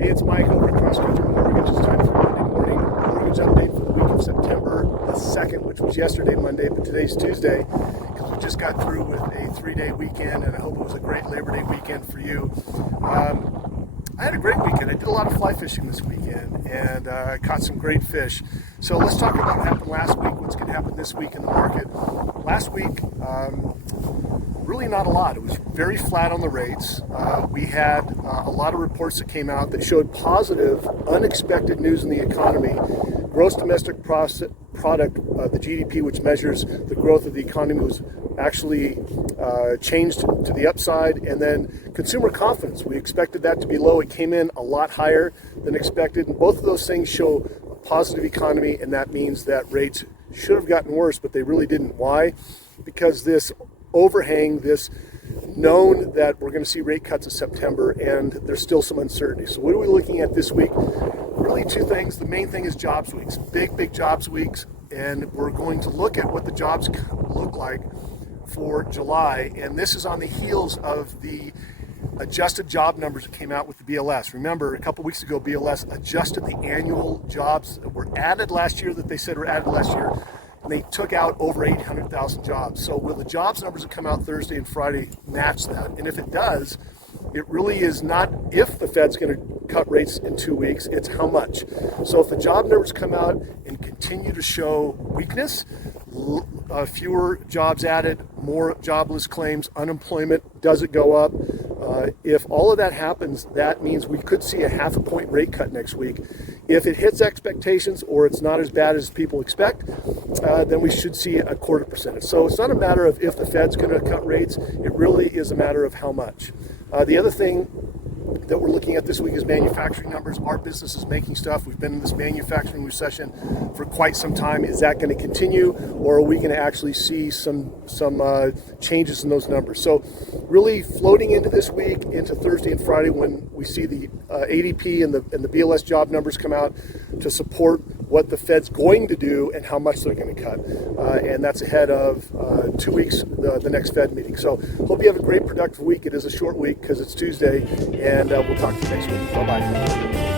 Hey, it's Mike over at Cross Country Mortgage. It's time for Monday morning mortgage update for the week of September the 2nd, which was yesterday, Monday, but today's Tuesday, because we just got through with a 3-day weekend, and I hope it was a great Labor Day weekend for you. I had a great weekend. I did a lot of fly fishing this weekend, and I caught some great fish. So let's talk about what happened last week, what's going to happen this week in the market. Last week, really not a lot. It was very flat on the rates. We had a lot of reports that came out that showed positive, unexpected news in the economy. Gross domestic product, the GDP, which measures the growth of the economy, was actually changed to the upside. And then consumer confidence, we expected that to be low. It came in a lot higher than expected. And both of those things show a positive economy, and that means that rates should have gotten worse, but they really didn't. Why? Because this overhang, this known that we're going to see rate cuts in September, and there's still some uncertainty. So what are we looking at this week? Really two things. The main thing is jobs weeks, big jobs weeks, and we're going to look at what the jobs look like for July, and this is on the heels of the adjusted job numbers that came out with the BLS. Remember, a couple weeks ago, BLS adjusted the annual jobs that were added last year, that they said were added last year, and they took out over 800,000 jobs. So will the jobs numbers that come out Thursday and Friday match that? And if it does, it really is not if the Fed's going to cut rates in 2 weeks, it's how much. So if the job numbers come out and continue to show weakness, fewer jobs added, more jobless claims, unemployment doesn't go up. If all of that happens, that means we could see a 0.5 point rate cut next week. If it hits expectations or it's not as bad as people expect, then we should see a 0.25%. So it's not a matter of if the Fed's going to cut rates, it really is a matter of how much. The other thing that we're looking at this week is manufacturing numbers. Our business is making stuff. We've been in this manufacturing recession for quite some time. Is that going to continue, or are we going to actually see some changes in those numbers? So really floating into this week, into Thursday and Friday, when we see the ADP and the BLS job numbers come out to support what the Fed's going to do and how much they're going to cut. And that's ahead of 2 weeks, the next Fed meeting. So hope you have a great productive week. It is a short week because it's Tuesday, and we'll talk to you next week. Bye-bye.